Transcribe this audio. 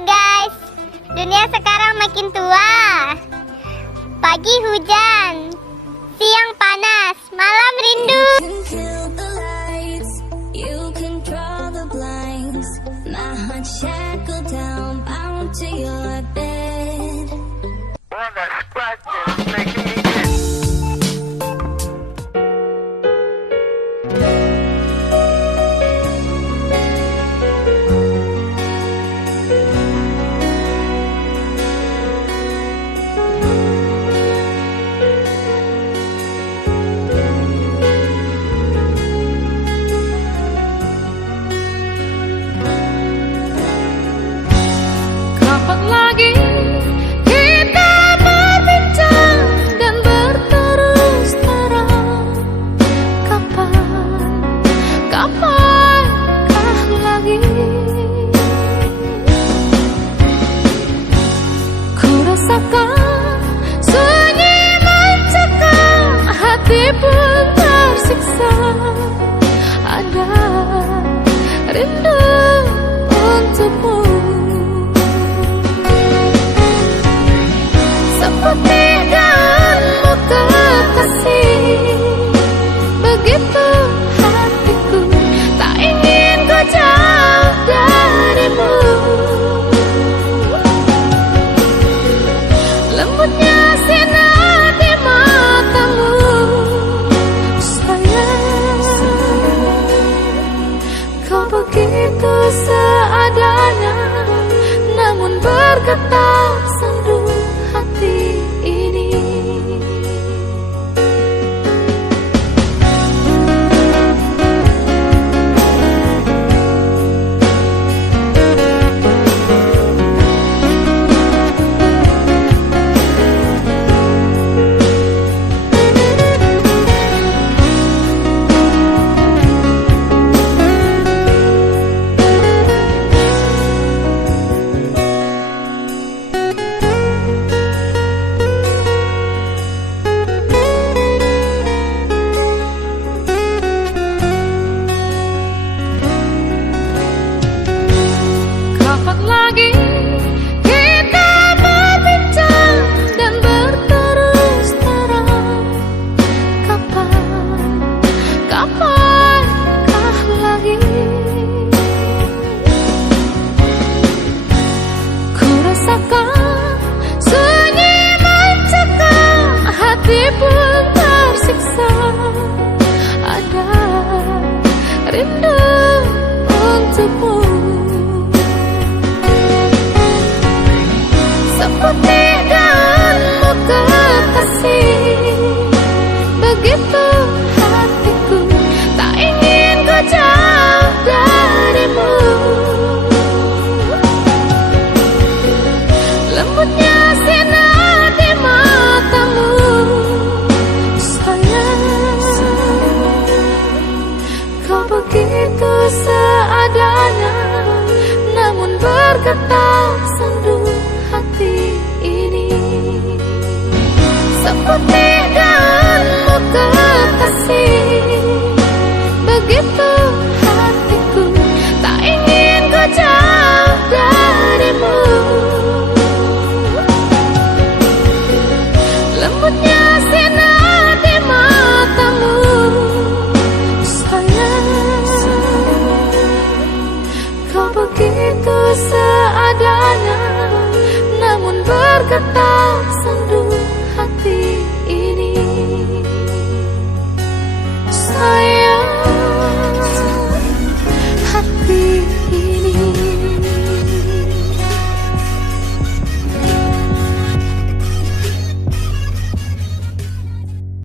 nih guys, dunia sekarang makin tua. Pagi hujan, siang panas, malam rindu. Sunyi mencekam, hati pun tersiksa. Ada rindu untukmu, seperti daunmu kekasih. Begitu hatiku, tak ingin ku jauh darimu. Lembutnya sinar di matamu, sayang. Kau begitu seadanya, namun bergetar sendu hati ini. Sunyi mencekam, hati pun tersiksa. Ada rindu untukmu, seperti daunmu kekasih. Begitu hatiku, tak ingin ku jauh darimu. Lembutnya sinar di matamu, sayang. Kau begitu seadanya, namun bergetar sendu hati ini. Seperti daunmu kekasih. Begitu hatiku, tak ingin ku jauh darimu. Lembutnya sinar di matamu, sayang. Kau begitu seadanya, namun bergetar